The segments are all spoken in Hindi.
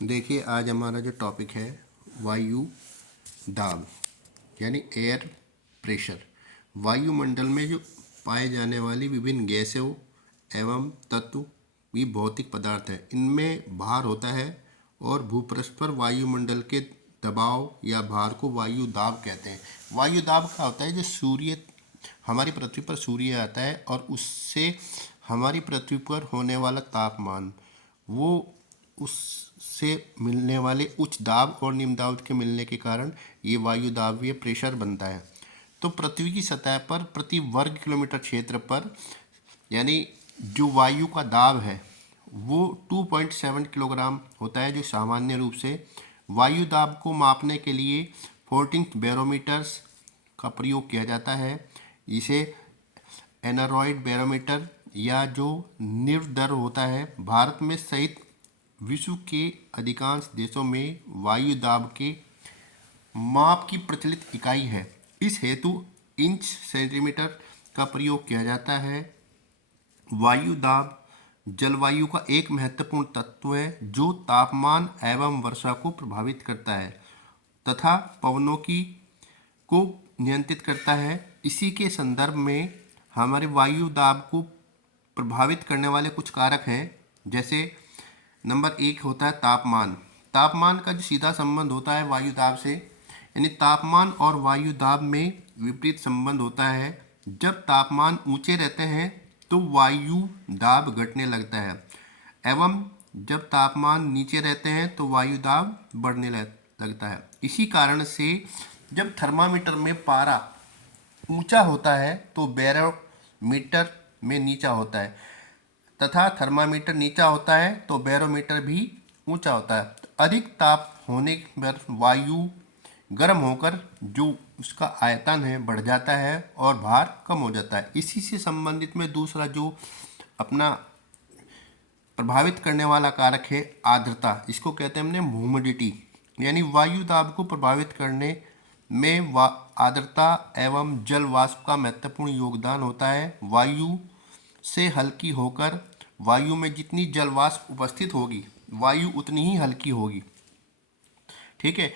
देखिए, आज हमारा जो टॉपिक है वायु दाब यानी एयर प्रेशर। वायुमंडल में जो पाए जाने वाली विभिन्न गैसों एवं तत्व ये भौतिक पदार्थ हैं। इनमें भार होता है और भूपृष्ठ पर वायुमंडल के दबाव या भार को वायु दाब कहते हैं। वायु दाब क्या होता है? जो सूर्य हमारी पृथ्वी पर सूर्य आता है और उससे हमारी पृथ्वी पर होने वाला तापमान, वो उससे मिलने वाले उच्च दाब और निम्न दाब के मिलने के कारण ये वायु दाबीय प्रेशर बनता है। तो पृथ्वी की सतह पर प्रति वर्ग किलोमीटर क्षेत्र पर यानी जो वायु का दाब है वो 2.7 किलोग्राम होता है। जो सामान्य रूप से वायु दाब को मापने के लिए 14 बैरोमीटर्स का प्रयोग किया जाता है। इसे एनारॉइड बैरोमीटर या जो निर्व दर होता है। भारत में सहित विश्व के अधिकांश देशों में वायु दाब के माप की प्रचलित इकाई है। इस हेतु इंच सेंटीमीटर का प्रयोग किया जाता है। वायु दाब जलवायु का एक महत्वपूर्ण तत्व है जो तापमान एवं वर्षा को प्रभावित करता है तथा पवनों की को नियंत्रित करता है। इसी के संदर्भ में हमारे वायु दाब को प्रभावित करने वाले कुछ कारक हैं। जैसे नंबर 1 होता है तापमान। तापमान का जो सीधा संबंध होता है वायु दाब से, यानी तापमान और वायु दाब में विपरीत संबंध होता है। जब तापमान ऊंचे रहते हैं तो वायु दाब घटने लगता है एवं जब तापमान नीचे रहते हैं तो वायु दाब बढ़ने लगता है। इसी कारण से जब थर्मामीटर में पारा ऊंचा होता है तो बैरोमीटर में नीचा होता है तथा थर्मामीटर नीचा होता है तो बैरोमीटर भी ऊंचा होता है। अधिक ताप होने पर वायु गर्म होकर जो उसका आयतन है बढ़ जाता है और भार कम हो जाता है। इसी से संबंधित में दूसरा जो अपना प्रभावित करने वाला कारक है आर्द्रता। इसको कहते हैं हमने ह्यूमिडिटी, यानी वायु दाब को प्रभावित करने में आर्द्रता एवं जल वाष्प का महत्वपूर्ण योगदान होता है। वायु से हल्की होकर वायु में जितनी जल वाष्प उपस्थित होगी वायु उतनी ही हल्की होगी, ठीक है।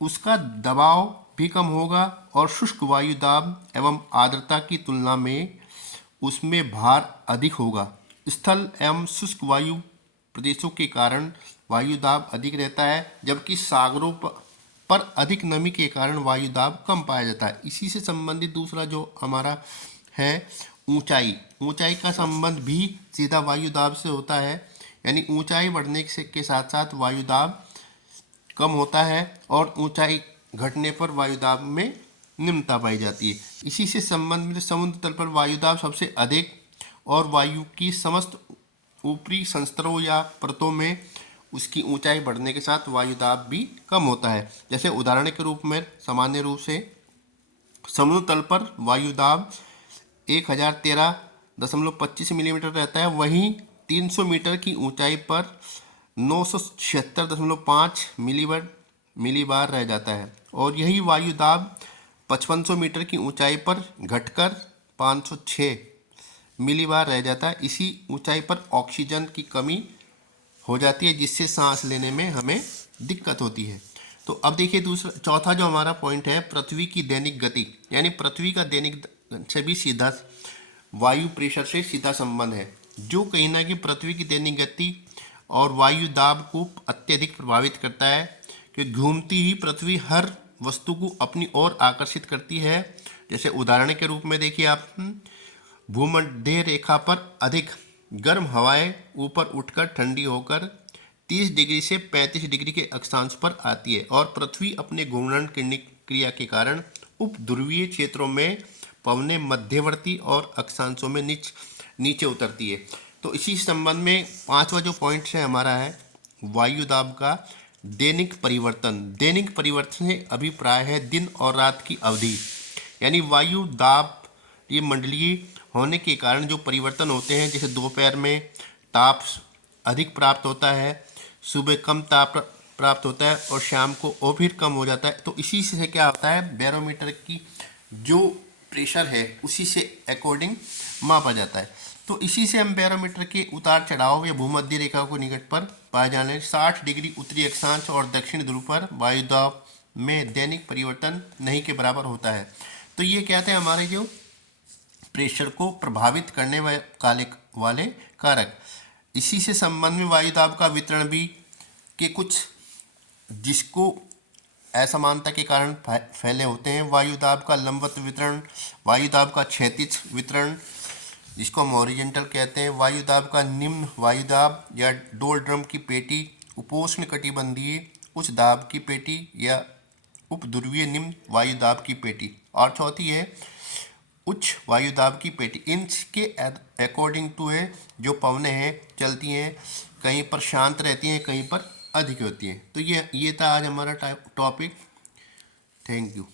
उसका दबाव भी कम होगा और शुष्क वायु दाब एवं आर्द्रता की तुलना में उसमें भार अधिक होगा। स्थल एवं शुष्क वायु प्रदेशों के कारण वायु दाब अधिक रहता है, जबकि सागरों पर अधिक नमी के कारण वायु दाब कम पाया जाता है। इसी से संबंधित दूसरा जो हमारा है ऊंचाई। ऊंचाई का संबंध भी सीधा वायु दाब से होता है, यानी ऊंचाई बढ़ने के साथ साथ वायु दाब कम होता है और ऊंचाई घटने पर वायु दाब में निम्नता पाई जाती है। इसी से संबंध में समुद्र तल पर वायु दाब सबसे अधिक और वायु की समस्त ऊपरी संस्तरों या परतों में उसकी ऊंचाई बढ़ने के साथ वायु दाब भी कम होता है। जैसे उदाहरण के रूप में सामान्य रूप से समुद्र तल पर वायु दाब 1013.25 मिलीमीटर रहता है, वहीं 300 मीटर की ऊंचाई पर 976.5 मिलीबार रह जाता है और यही वायु दाब 5500 मीटर की ऊंचाई पर घटकर 506 मिलीबार रह जाता है। इसी ऊंचाई पर ऑक्सीजन की कमी हो जाती है जिससे सांस लेने में हमें दिक्कत होती है। तो अब देखिए दूसरा चौथा जो हमारा पॉइंट है पृथ्वी की दैनिक गति, यानी पृथ्वी का दैनिक से भी सीधा वायु प्रेशर से सीधा संबंध है, जो कहीं ना कहीं पृथ्वी की दैनिक गति और वायु दाब को अत्यधिक प्रभावित करता है। कि घूमती ही पृथ्वी हर वस्तु को अपनी ओर आकर्षित करती है। जैसे उदाहरण के रूप में देखिए आप भूमध्य रेखा पर अधिक गर्म हवाएं ऊपर उठकर ठंडी होकर 30 डिग्री से 35 डिग्री के अक्षांश पर आती है और पृथ्वी अपने घूर्णन क्रिया के कारण उप ध्रुवीय क्षेत्रों में पवनें मध्यवर्ती और अक्षांशों में नीचे उतरती है। तो इसी संबंध में पांचवा जो पॉइंट है हमारा है वायु दाब का दैनिक परिवर्तन। दैनिक परिवर्तन से अभिप्राय है दिन और रात की अवधि, यानी वायु दाब ये मंडलीय होने के कारण जो परिवर्तन होते हैं, जैसे दोपहर में ताप अधिक प्राप्त होता है, सुबह कम ताप प्राप्त होता है और शाम को और फिर कम हो जाता है। तो इसी से क्या होता है बैरोमीटर की जो प्रेशर है उसी से अकॉर्डिंग मापा जाता है। तो इसी से हम बैरोमीटर के उतार चढ़ाव या भूमध्य रेखा को निकट पर पाए जाने 60 डिग्री उत्तरी अक्षांश और दक्षिण ध्रुव पर वायु दाब में दैनिक परिवर्तन नहीं के बराबर होता है। तो ये क्या थे हमारे जो प्रेशर को प्रभावित करने वाले कारक। इसी से संबंध में वायु दाब का वितरण भी के कुछ जिसको असमानता के कारण फैले होते हैं। वायु दाब का लंबवत वितरण, वायु दाब का क्षैतिज वितरण जिसको हम हॉरिजॉन्टल कहते हैं, वायु दाब का निम्न वायु दाब या डोलड्रम की पेटी, उपोष्ण कटिबंधीय उच्च दाब की पेटी या उपध्रुवीय निम्न वायु दाब की पेटी, और चौथी है उच्च वायु दाब की पेटी। इनके अकॉर्डिंग टू है जो पवनें हैं चलती हैं, कहीं पर शांत रहती हैं, कहीं पर अधिक होती हैं। तो ये था आज हमारा टॉपिक। Thank you.